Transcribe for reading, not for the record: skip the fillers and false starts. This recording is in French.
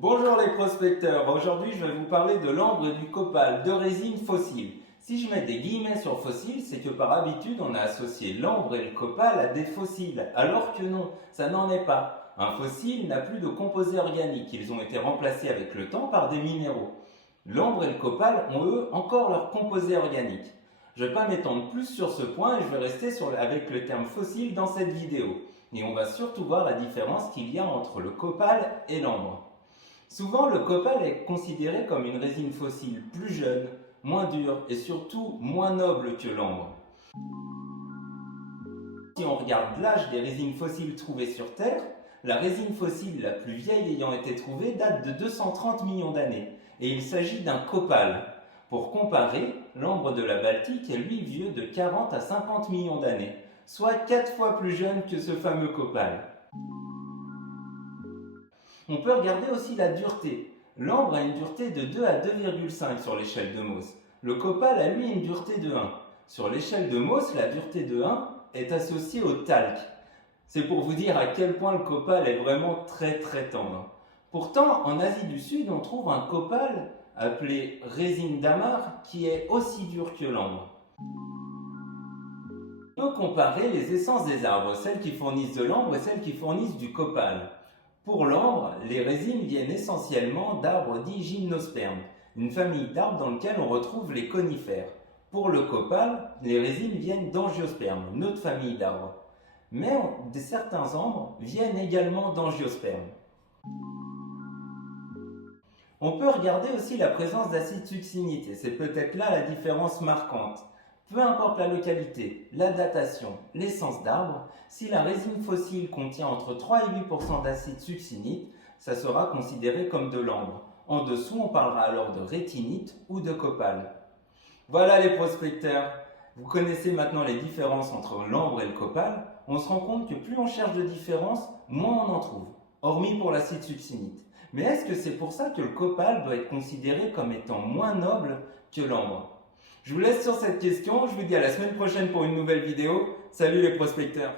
Bonjour les prospecteurs, aujourd'hui je vais vous parler de l'ambre et du copal, deux résines fossiles. Si je mets des guillemets sur fossiles, c'est que par habitude on a associé l'ambre et le copal à des fossiles, alors que non, ça n'en est pas. Un fossile n'a plus de composés organiques, ils ont été remplacés avec le temps par des minéraux. L'ambre et le copal ont eux encore leurs composés organiques. Je ne vais pas m'étendre plus sur ce point et je vais rester avec le terme fossile dans cette vidéo. Et on va surtout voir la différence qu'il y a entre le copal et l'ambre. Souvent, le copal est considéré comme une résine fossile plus jeune, moins dure et surtout moins noble que l'ambre. Si on regarde l'âge des résines fossiles trouvées sur Terre, la résine fossile la plus vieille ayant été trouvée date de 230 millions d'années et il s'agit d'un copal. Pour comparer, l'ambre de la Baltique est lui vieux de 40 à 50 millions d'années, soit 4 fois plus jeune que ce fameux copal. On peut regarder aussi la dureté. L'ambre a une dureté de 2 à 2,5 sur l'échelle de Mohs. Le copal a lui une dureté de 1. Sur l'échelle de Mohs, la dureté de 1 est associée au talc. C'est pour vous dire à quel point le copal est vraiment très tendre. Pourtant, en Asie du Sud, on trouve un copal appelé résine d'Amar qui est aussi dur que l'ambre. On peut comparer les essences des arbres, celles qui fournissent de l'ambre et celles qui fournissent du copal. Pour l'ambre, les résines viennent essentiellement d'arbres dits gymnospermes, une famille d'arbres dans laquelle on retrouve les conifères. Pour le copal, les résines viennent d'angiospermes, une autre famille d'arbres. Mais certains ambres viennent également d'angiospermes. On peut regarder aussi la présence d'acide succinique, et c'est peut-être là la différence marquante. Peu importe la localité, la datation, l'essence d'arbre, si la résine fossile contient entre 3 et 8% d'acide succinique, ça sera considéré comme de l'ambre. En dessous, on parlera alors de rétinite ou de copal. Voilà les prospecteurs, vous connaissez maintenant les différences entre l'ambre et le copal. On se rend compte que plus on cherche de différences, moins on en trouve, hormis pour l'acide succinique. Mais est-ce que c'est pour ça que le copal doit être considéré comme étant moins noble que l'ambre ? Je vous laisse sur cette question, je vous dis à la semaine prochaine pour une nouvelle vidéo. Salut les prospecteurs!